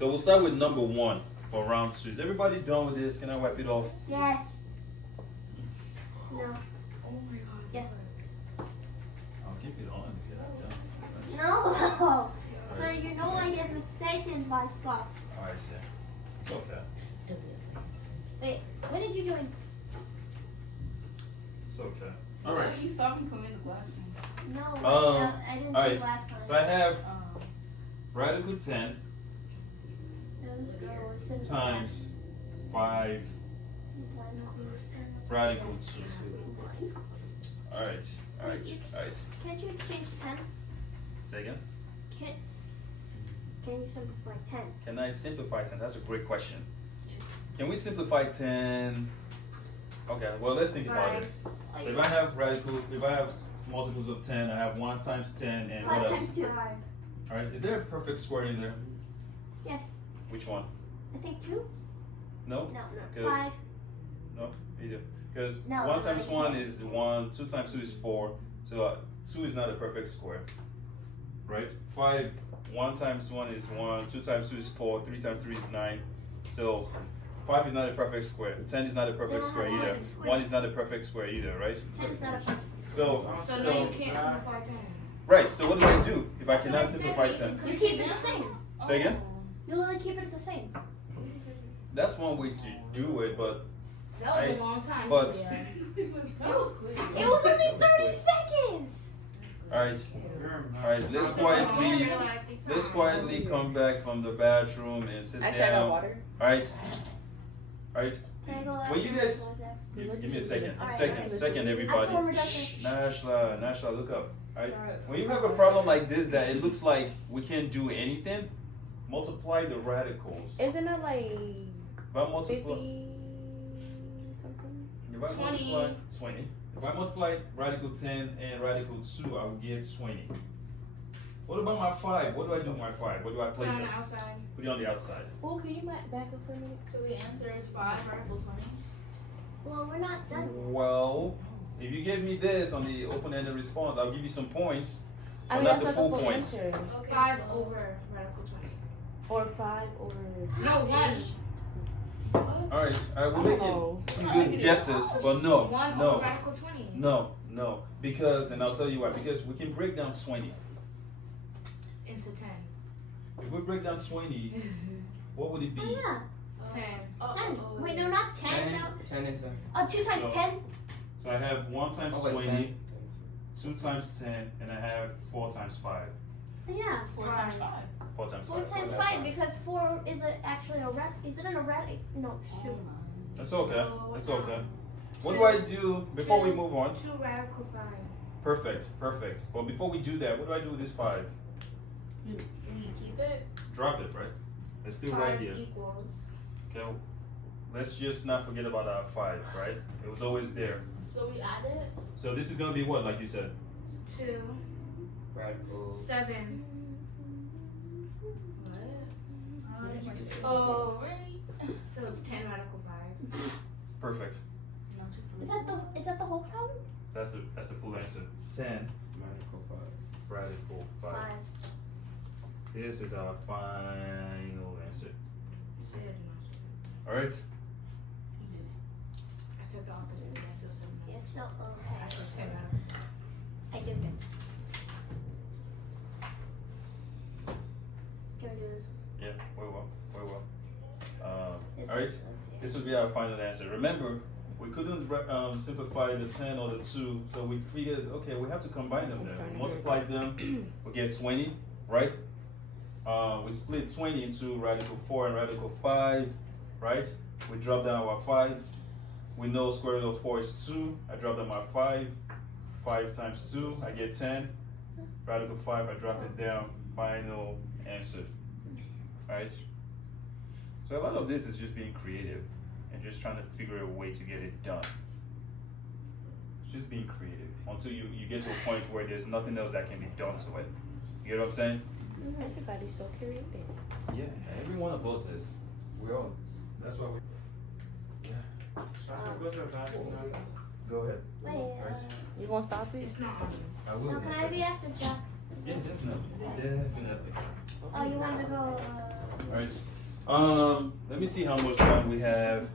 So we'll start with number 1 for round 2. Is everybody done with this? Can I wipe it off? Yes. No. Oh my god. Yes. I'll keep it on if you're not done. No. So you know I get mistaken by stuff. Alright, sir. It's okay. Wait, what did you do? It's okay. Oh, Alright. you saw me come in the last one. No, I didn't alright. see last time. So I have radical 10 Let's go. Since times 5 radical 2. Alright. Can't you change 10? Say again? Can you simplify 10? Can I simplify 10? That's a great question. Can we simplify 10? Okay, well, let's think about it. If I have multiples of 10, I have 1 times 10 and 5 what else? times 2. Alright, is there a perfect square in there? Yes. Which one? I think 2? No? No. 'Cause- 5. No, either. Because No, 1 times no, 1 is 1, 2 times 2 is 4. So 2 is not a perfect square. Right? 5, 1 times 1 is 1, 2 times 2 is 4, 3 times 3 is 9. So 5 is not a perfect square. 10 is not a perfect square either. 1 is not a perfect square either, right? 10 is not a perfect. So then you can't simplify 10. Right, so what do I do if I cannot simplify 10? You keep it the same. Say again? You literally keep it the same. That's one way to do it, but That was a long time. but- Julia. That was quick. It was only 30 seconds. alright, let's quietly come back from the bathroom and sit Actually, I got down. water. Alright. Can I go Well, you guys- next? Give me a second. Alright. Second, I everybody. told her that's Nashla, look up. Alright. When you have a problem like this that it looks like we can't do anything, multiply the radicals. Isn't it like If I multiply, 50 something? if I multiply 20, if I multiply radical 10 and radical 2, I will get 20. What about my 5? What do I do with my 5? Where do I Put place on it? the outside. Put it on the outside. Oh, can you back up for a minute? So the answer is 5, radical 20. Well, we're not done. Well, if you give me this on the open-ended response, I'll give you some points, I but mean, not that's the not full the full points. answer. 5 over radical 20. Or 5 over. No, 1. Alright, we're making Oh. some good guesses, but no, 1 no. over radical 20. No, because, and I'll tell you why, because we can break down 20. Into 10. If we break down 20, what would it be? Oh, yeah. 10. 10. Wait, no, not 10. No. 10 and 10. 2 times No. 10. So I have 1 times Oh, wait, 20, 10. 2 times 10, and I have 4 times 5. Yeah. 4 times 5. 4 times 4 5. times 5 because 4 is actually a red. Is it an erratic? No, shoot. That's okay. So, That's okay. What do I do before we move on? 2 radical 5. Perfect. But before we do that, what do I do with this 5? You keep it. Drop it, right? It's still 5 right here. equals. Okay. Let's just not forget about our 5, right? It was always there. So we add it. So this is gonna be what, like you said? 2. Radical. 7. Oh, right. So it's 10 radical 5. Perfect. Is that the whole problem? That's the full answer. 10 Radical 5. radical 5. 5. This is our final answer. You said it, and I said it. All right. I said the opposite, but I still said no. Yes, so I okay. said 10 radical 5. I did it. Can we do this? Yeah. Very well. This All right. one? Let's see. This would be our final answer. Remember, we couldn't simplify the 10 or the 2, so we figured, okay, we have to combine them then. We multiply them, we get 20, right? We split 20 into radical 4 and radical 5, right? We drop down our 5. We know square root of 4 is 2. I drop down my 5. 5 times 2, I get 10. Radical 5, I drop it down. Final answer, right? So a lot of this is just being creative and just trying to figure a way to get it done. It's just being creative until you get to a point where there's nothing else that can be done to it. You get what I'm saying? Everybody's so creative. Yeah, every one of us is. We all. That's why we. Yeah. Go ahead. Wait, Alright. You want to stop it? It's not on. I will. no, can I be after Jack? Yeah, definitely. Definitely. Oh, you want to go? Alright. Let me see how much time we have.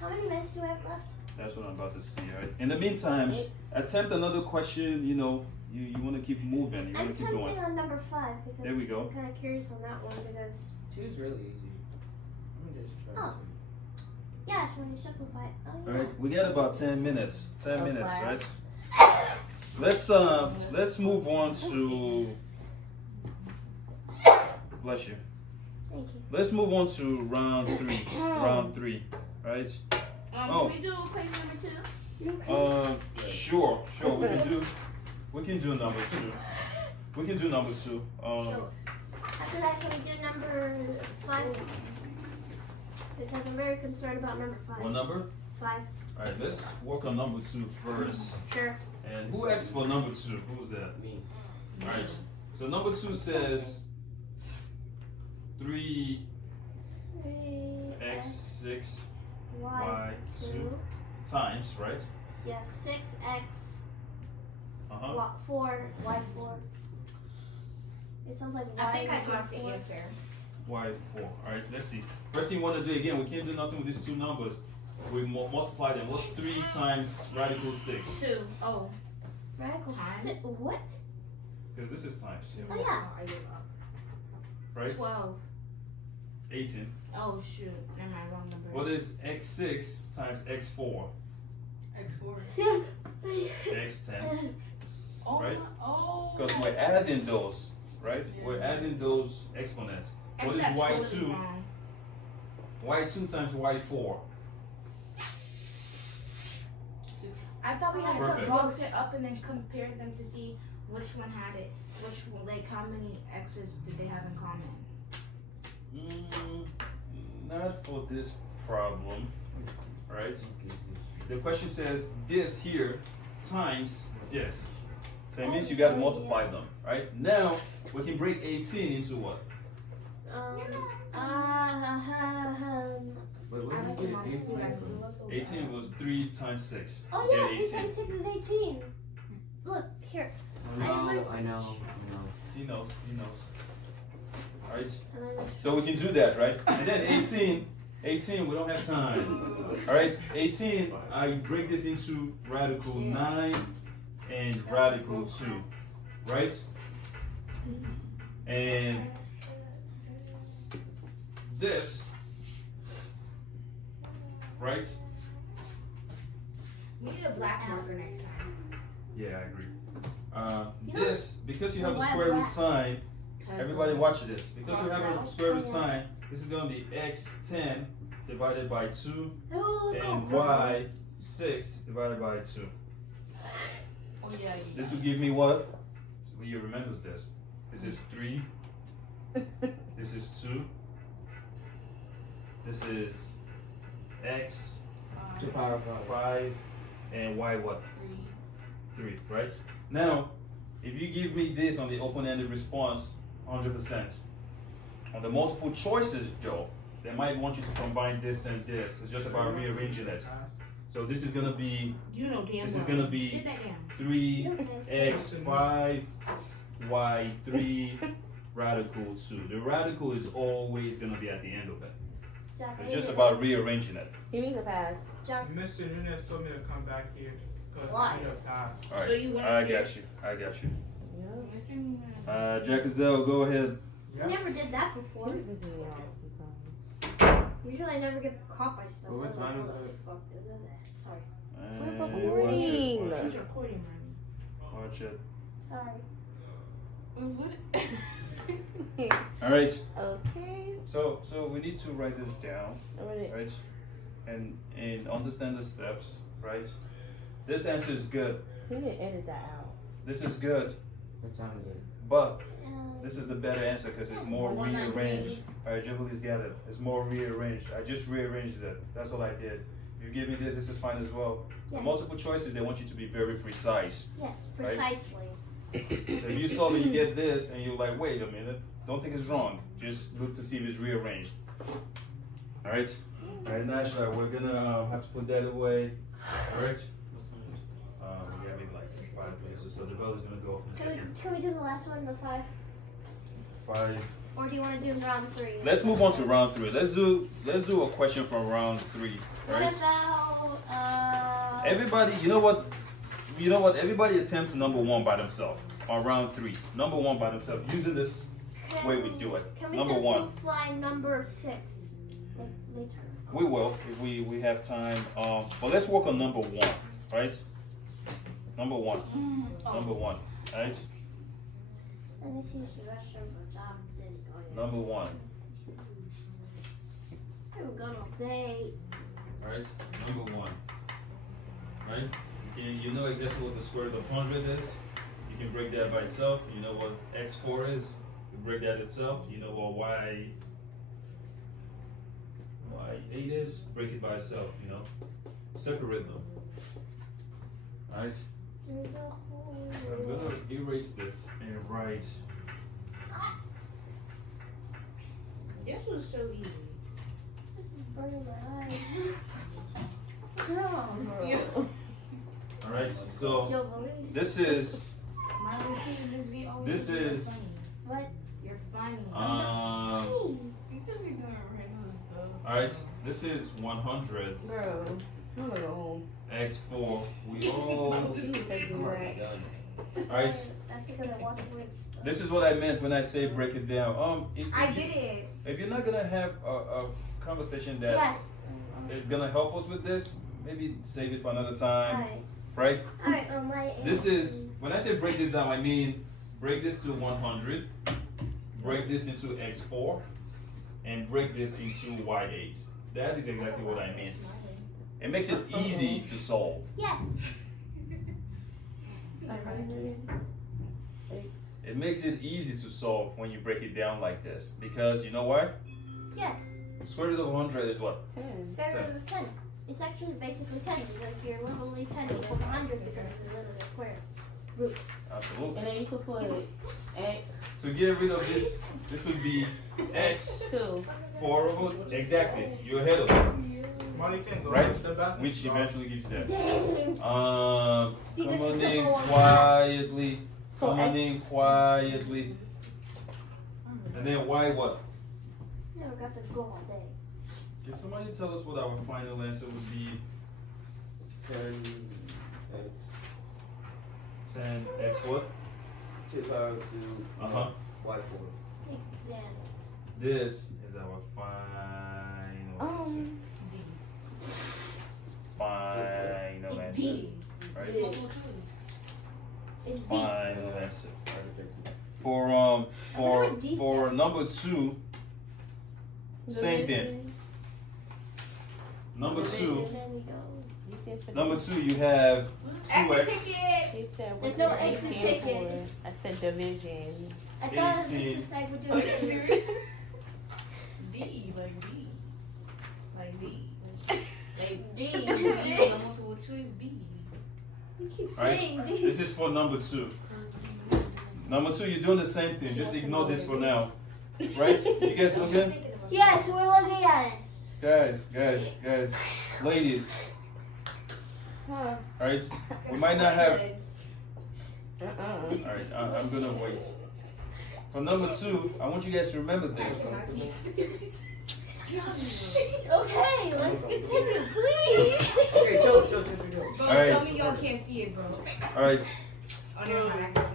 How many minutes do I have left? That's what I'm about to see. All right. In the meantime, It's attempt another question. You know, you want to keep moving. You I'm want to keep tempting going. on number 5 because There we go. I'm kind of curious on that one because 2 is really easy. Let me just try Oh. 2. yeah, so when you simplify it. Oh, All yeah. right. We got about 10 minutes. 10 Oh, minutes, wow. right? Let's move on to. Bless you. Thank you. Let's move on to round 3. Round 3, right? Oh. Can we do question number 2? You okay? Sure. We can do number 2. We can do number 2. So after that, can we do number 5? Because I'm very concerned about number 5. What number? 5. All right. Let's work on number 2 first. Sure. And who asked for number 2? Who's that? Me. All right. So number 2 says 3x6 3x y2 times, right? Yeah, 6x Uh-huh. 4 y4. It sounds like y. I think I got the 4. answer. y4. All right, let's see. First thing we want to do again, we can't do nothing with these two numbers. We multiply them. What's 3 times radical 6? 2. Oh. Radical Times. 6. What? Because this is times, Oh, yeah. I give up. right? 12. 18. Oh, shoot. Never mind, wrong number. What is x6 times x4? X4. x10. Oh, Right? Oh. Because we're adding those, right? We're adding those exponents. I What is think that's totally y2? wrong. y2 times y4. I thought we had Perfect. to box it up and then compare them to see which one had it. Which one, like how many X's did they have in common? Not for this problem, right? The question says this here times this. So it means you gotta multiply them, right? Now, we can break 18 into what? Wait, I where don't did you know get how to 18 do from? 18 was 3 times 6. Oh You yeah, get 3 times 6 is 18. Look, here. I know. He knows. Alright? And then So we can do that, right? And then 18, we don't have time. Alright, 18, I break this into radical 9 and radical 2, right? And this, right? We need a black marker next time. Yeah, I agree. This, because you have a Why square root black? sign, everybody watch this. Because we have a square root sign, this is going to be x10 divided by 2 oh, look and how y6 divided by 2. Oh yeah. This will give me what? So you remembers this. This is 3. This is 2. This is x 2 power 5. 5 and y what? 3, right? Now, if you give me this on the open-ended response, 100%. On the multiple choices, though, they might want you to combine this and this. It's just about rearranging it. So this is gonna be You know damn This well. is gonna be- Sit that down. 3x5 y3 radical 2. The radical is always gonna be at the end of it. Jack, It's just about rearranging it. he needs a pass. Jack, Mr. Nunez told me to come back here because Why? I need a pass. All So right, you want I got you. Yeah. Jack Azell, go ahead. I never did that before. He's busy y'all sometimes. Usually I never get caught by stuff. Well, what I'm like, time how is the it? fuck is that? Sorry. And recording. watch She's it. recording, Remy. Watch it. Sorry. All right. Okay. So we need to write this down, Alright. right? And understand the steps, right? This answer is good. He didn't edit that out. This is good, What time is it? but this is the better answer because it's more 119. rearranged. All right, Jubilee's got it. It's more rearranged. I just rearranged it. That's all I did. If you give me this is fine as well. Yeah. The multiple choices, they want you to be very precise. Yes, Right? precisely. So if you saw that you get this and you're like, wait a minute, don't think it's wrong. Just look to see if it's rearranged. All right. All right, Nashla, we're gonna have to put that away. All right. What time is it? We got maybe like 5 minutes or so. The bell is gonna go off in a second. Can we do the last one, the 5? 5. Or do you want to do round 3? Let's move on to round 3. Let's do a question from round 3. What Right? about Everybody, you know what? Everybody attempt number 1 by themselves on round 3. Number 1 by themselves using this way we do it. Can we Number 1. simplify number 6 like, later? We will if we have time. But let's work on number 1, right? Number 1. Number 1, right? Let me see if the restroom was on. Number 1, I haven't gone all day. right? Number 1, right? You know exactly what the square root of 100 is. You can break that by itself. You know what x4 is. You break that itself. You know what y8 is. Break it by itself. You know, separate them. All right. There's a hole. So I'm gonna erase this and write. This was so easy. This is burning my eyes. All right. So Joe Louise. this is Molly, see, this video always This think you're is- funny. What? You're funny. Honey. You just be doing random stuff. all right. This is 100 Bro, I'm gonna go home. x4. We all. She needs to do I'm already that. done. All right. That's because I watched weird stuff. This is what I meant when I say break it down. I did it. If you're not gonna have a conversation that Yes. is gonna help us with this, maybe save it for another time, Alright. right? Alright, on my This is when I say break this down, I mean break this to 100, break this into x4, and break this into y8. That is exactly what I mean. It makes it easy to solve. Yes. 108. It makes it easy to solve when you break it down like this. Because you know why? Yes. Square root of 100 is what? 10. Square root of 10. It's actually basically 10 because you're literally 10 equals 100 because it's literally a square root. Absolutely. And then you could put X, So get rid of this. This would be x 2. 4 over. Exactly. You're ahead of it. Molly can go Right? to the bathroom. Which eventually gives that. Dang. Come You on get to in go on. quietly. So Come on X- in quietly. And then y what? Never got to go all day. Can somebody tell us what our final answer would be? 10x 10x what? to the power of 2 Uh-huh. y4. Exams. This is our final answer. Final answer. D. Right? It's deep. Final answer. For heard D for stuff. number 2, same thing. Number 2, There we go. You can put number 2, you have Exit 2x. ticket. She said, There's what no did they exit stand ticket. for? I said division. I thought this 18. was like we're Are doing you serious? D, like D. Like D. Like D. D. Multiple choice D. You keep Alright, saying D. This is for number 2. Number 2, you're doing the same thing. Just ignore this for now. Right? You guys looking? Yes, we're looking at it. Guys. Ladies. Huh. Alright? We might not have. Uh-uh. Alright, I'm gonna wait. For number 2, I want you guys to remember this. Okay, let's continue, please. Okay, chill. Bro, Alright. tell me y'all can't see it, bro. Alright, Oh, never mind, I can see.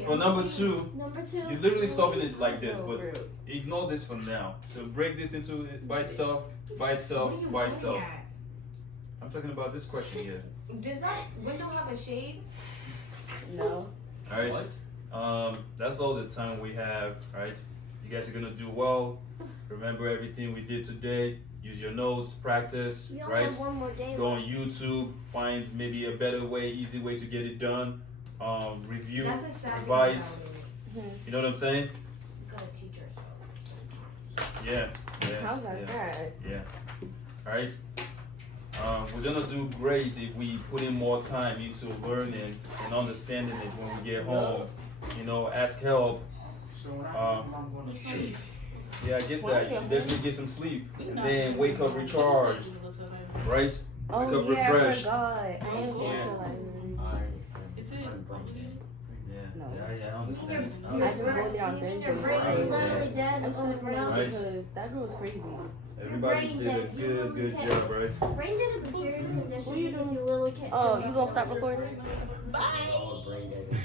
Yes. for number 2, Number 2. you're literally solving it like this, but ignore this for now. So break this into it by itself, by itself, What are you by looking itself. at? I'm talking about this question here. Does that window have a shade? No. Alright? That's all the time we have, right? You guys are gonna do well. Remember everything we did today. Use your notes, practice, We only right? have one more day Go left. on YouTube, find maybe a better way, easy way to get it done. Review, That's a sad thing revise. about it. You know what I'm saying? We gotta teach ourselves. Yeah. How's that sad? Alright? We're gonna do great if we put in more time into learning and understanding it when we get home. You know, ask help. So when Um, I'm going to sleep. Yeah, I get that. You should definitely get some sleep. And then wake up recharged. Right? Oh, Wake up yeah, refreshed. I forgot. I am going Yeah. to like. I Is it I'm broken. Yeah. No. Yeah, I understand. I Your I can understand. go there on brain, your Thursday. brain is literally dead I'm on the so ground. Right. because that girl is crazy. Everybody brain did a dead. You good literally can't- job, right? Brain dead is a serious condition What you because doing? you literally can't. Oh, feel you gonna stop recording? It's all brain dead.